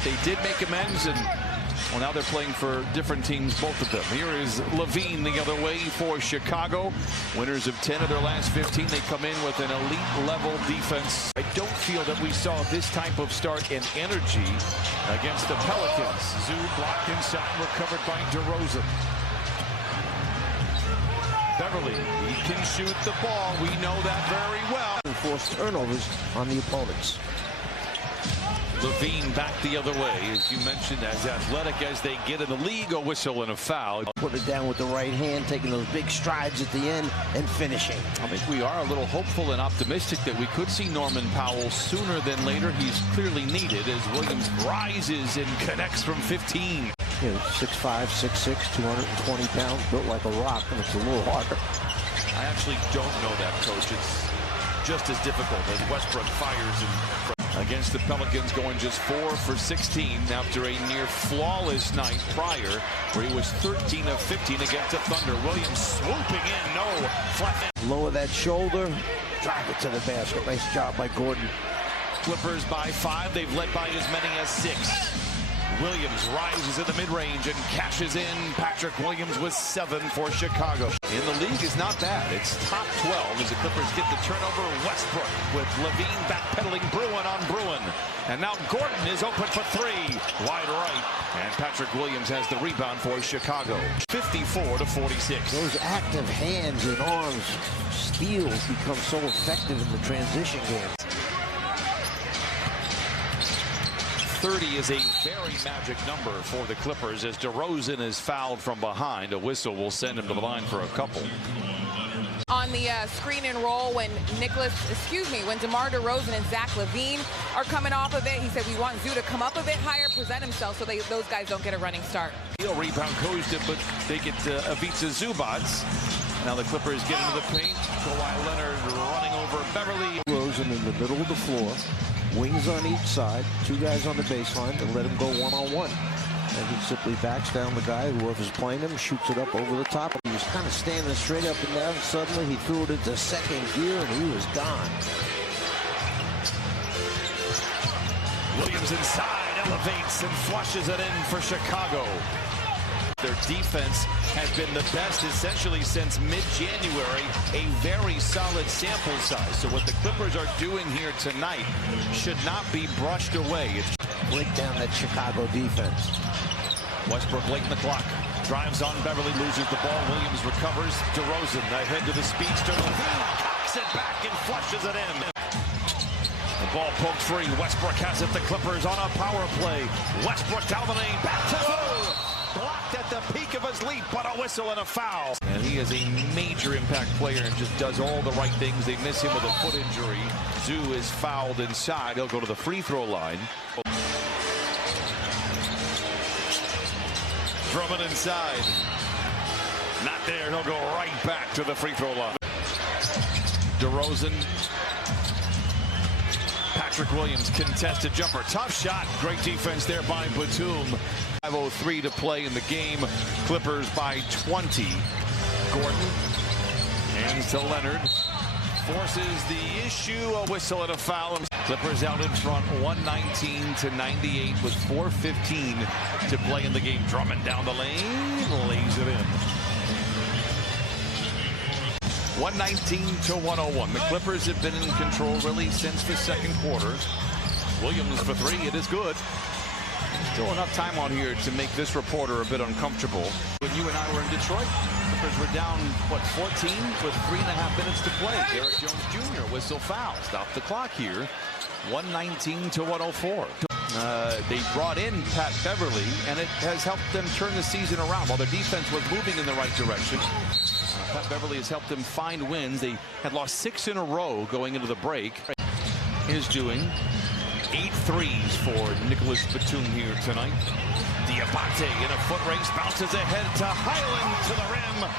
but they did make amends, and well, now they're playing for different teams, both of them. Here is Levine the other way for Chicago. Winners of 10 of their last 15. They come in with an elite-level defense. I don't feel that we saw this type of start and energy against the Pelicans. Zoo blocked inside, recovered by DeRozan. Beverly, he can shoot the ball. We know that very well. Forced turnovers on the opponents. Levine back the other way, as you mentioned, as athletic as they get in the league. A whistle and a foul. Put it down with the right hand, taking those big strides at the end and finishing. I think we are a little hopeful and optimistic that we could see Norman Powell sooner than later. He's clearly needed as Williams rises and connects from 15. You know, 6'5", 6'6", 220 pounds, built like a rock, and it's a little harder. I actually don't know that, Coach. It's just as difficult as Westbrook fires against the Pelicans, going just 4 for 16 after a near flawless night prior, where he was 13 of 15 against the Thunder. Williams swooping in, no flat. Lower that shoulder, drive it to the basket. Nice job by Gordon. Clippers by 5. They've led by as many as 6. Williams rises in the mid-range and cashes in. Patrick Williams with 7 for Chicago. In the league is not bad. It's top 12 as the Clippers get the turnover. Westbrook with Levine backpedaling. Bruin on Bruin. And now Gordon is open for 3. Wide right. And Patrick Williams has the rebound for Chicago. 54-46. Those active hands and arms, steals, become so effective in the transition game. 30 is a very magic number for the Clippers as DeRozan is fouled from behind. A whistle will send him to the line for a couple. On the screen and roll when when DeMar DeRozan and Zach LaVine are coming off of it, he said we want Zoo to come up a bit higher, present himself so those guys don't get a running start. Rebound goes to, but they get Ivica Zubac. Now the Clippers get into the paint. Kawhi Leonard running over Beverly. DeRozan in the middle of the floor. Wings on each side, 2 guys on the baseline, and let him go one-on-one. And he simply backs down the guy, whoever's playing him, shoots it up over the top. He was kind of standing straight up and down. Suddenly he threw it into second gear, and he was gone. Williams inside, elevates and flushes it in for Chicago. Their defense has been the best essentially since mid-January, a very solid sample size. So what the Clippers are doing here tonight should not be brushed away. It's break down that Chicago defense. Westbrook late in the clock. Drives on Beverly, loses the ball. Williams recovers. DeRozan ahead to the speedster. Levine cocks it back and flushes it in. The ball poked free. Westbrook has it. The Clippers on a power play. Westbrook down the lane. Back to the blocked at the peak of his leap, but a whistle and a foul. And he is a major impact player and just does all the right things. They miss him with a foot injury. Zoo is fouled inside. He'll go to the free throw line. Drummond inside. Not there. He'll go right back to the free throw line. DeRozan. Patrick Williams, contested jumper. Tough shot. Great defense there by Batum. 5:03 to play in the game. Clippers by 20. Gordon. Hands to Leonard. Forces the issue. A whistle and a foul. Clippers out in front 119-98 with 4:15 to play in the game. Drummond down the lane. Lays it in. 119-101. The Clippers have been in control really since the second quarter. Williams for 3. It is good. Still enough time on here to make this reporter a bit uncomfortable. When you and I were in Detroit, Clippers were down, 14 with 3.5 minutes to play. Derrick Jones Jr. whistle foul. Stop the clock here. 119-104. They brought in Pat Beverly, and it has helped them turn the season around. While their defense was moving in the right direction, Pat Beverly has helped them find wins. They had lost 6 in a row going into the break. Is doing 8 threes for Nicholas Batum here tonight. Diabate in a foot race, bounces ahead to Highland to the rim.